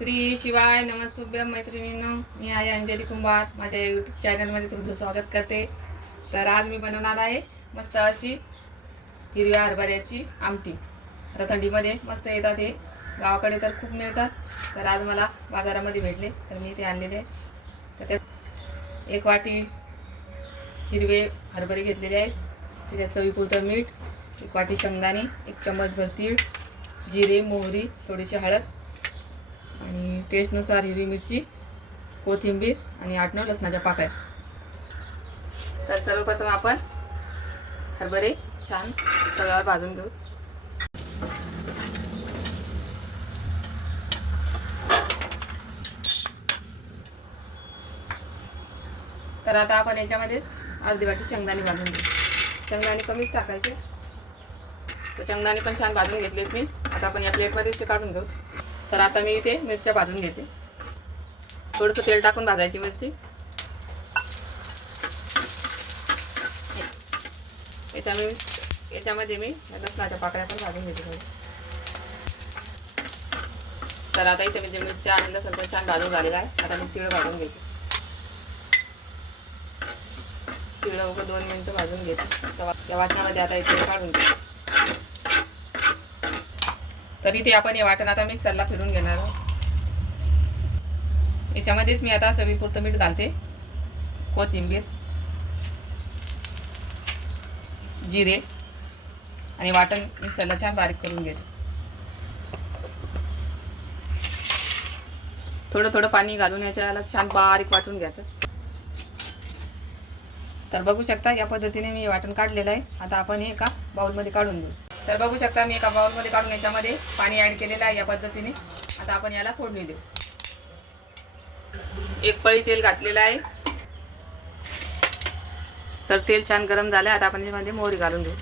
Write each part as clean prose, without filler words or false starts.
श्री शिवाय नमस्तुभ्यम मैत्रिणींनो, मी आहे अंजली कुंभार. माझ्या यूट्यूब चॅनलमध्ये तुमचं स्वागत करते. तर आज मी बनवणार आहे मस्त अशी हिरव्या हरभऱ्याची आमटी. आता थंडीमध्ये मस्त येतात हे, गावाकडे तर खूप मिळतात. तर आज मला बाजारामध्ये भेटले तर मी ते आणलेले. तर त्यात 1 वाटी हिरवे हरभरे घेतलेले आहेत. त्याच्यात चवीपुरतं मीठ, 1 वाटी शेंगदाणे, 1 चम्मचभर तीळ, जिरे, मोहरी, थोडीशी हळद आणि टेस्टनुसार हिरवी मिरची, कोथिंबीर आणि 8-9 लसणाच्या पाकळ्या. तर सर्वप्रथम आपण हरभरे छान तव्यावर भाजून घेऊ. तर आता आपण याच्यामध्येच अर्धी वाटी शेंगदाणे भाजून घेऊ. शेंगदाणे कमीच टाकायचे. तर शेंगदाणे पण छान भाजून घेतलेत मी. आता आपण या प्लेटमध्येच ते काढून घेऊ. तर आता मी इथे मिरच्या भाजून घेते. थोडंसं तेल टाकून भाजायची मिरची. याच्यामध्ये मी लसणाच्या पाकळ्या पण भाजून घेते. तर आता इथे म्हणजे मिरच्या आणि लसूण पण छान भाजून झालेला आहे. आता मी तीळ भाजून घेते. तीळ 2 मिनिटं भाजून घेते. त्या वाटणामध्ये आता इथे काढून घेते. तर इथे आपण हे वाटण आता मिक्सरला फिरून घेणार आहोत. याच्यामध्येच मी आता चवीपुरतं मीठ घालते, कोथिंबीर, जिरे आणि वाटण मिक्सरला छान बारीक करून घेते. थोडं थोडं पाणी घालून याच्याला छान बारीक वाटून घ्यायचं. तर बघू शकता या पद्धतीने मी वाटण काढलेलं आहे. आता आपण हे एका बाउलमध्ये काढून घेऊ. तर बघू शकता मी एका बाउलमध्ये काढून याच्यामध्ये पाणी ॲड केलेलं आहे या पद्धतीने. आता आपण याला फोडणी देऊ. 1 पळी तेल घातलेलं आहे. तर तेल छान गरम झालं. आता आपण यामध्ये मोहरी घालून घेऊ.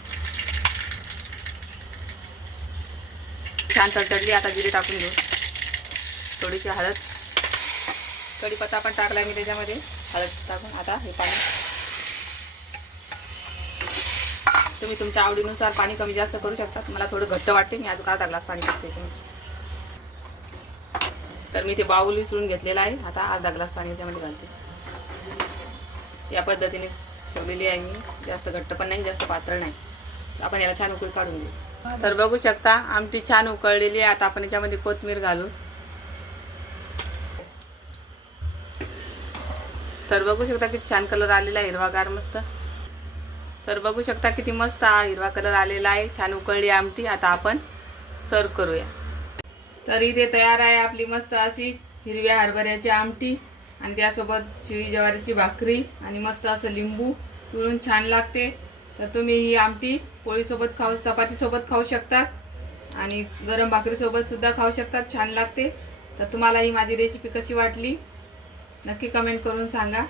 छान तडतडली. आता जिरे टाकून घेऊ. थोडीशी हळद, कढीपत्ता पण टाकला मी त्याच्यामध्ये. हळद टाकून आता हे पाणी तुम्ही तुमच्या आवडीनुसार पाणी कमी जास्त करू शकता. मला थोडं घट्ट वाटते, मी अजून अर्धा ग्लास पाणी टाकते याच्यामध्ये. तर मी ते बाउल विसरून घेतलेला आहे. आता अर्धा ग्लास पाणी याच्यामध्ये घालते. या पद्धतीने ठेवलेली आहे मी. जास्त घट्ट पण नाही, जास्त पातळ नाही. आपण याला छान उकळी काढून घेऊ. तर बघू शकता आमटी छान उकळलेली आहे. आता आपण याच्यामध्ये कोथिंबीर घालू. तर बघू शकता किती छान कलर आलेला आहे, हिरवागार मस्त. तर बघू शकता किती मस्त हा हिरवा कलर आलेला आहे. छान उकळली आमटी. आता आपण सर्व करूया. तर इथे तयार आहे आपली मस्त अशी हिरव्या हरभऱ्याची आमटी आणि त्यासोबत शिळी ज्वारीची भाकरी आणि मस्त असं लिंबू पिळून छान लागते. तर तुम्ही ही आमटी पोळीसोबत खाऊ, चपातीसोबत खाऊ शकतात आणि गरम भाकरीसोबत सुद्धा खाऊ शकतात. छान लागते. तर तुम्हाला ही माझी रेसिपी कशी वाटली नक्की कमेंट करून सांगा.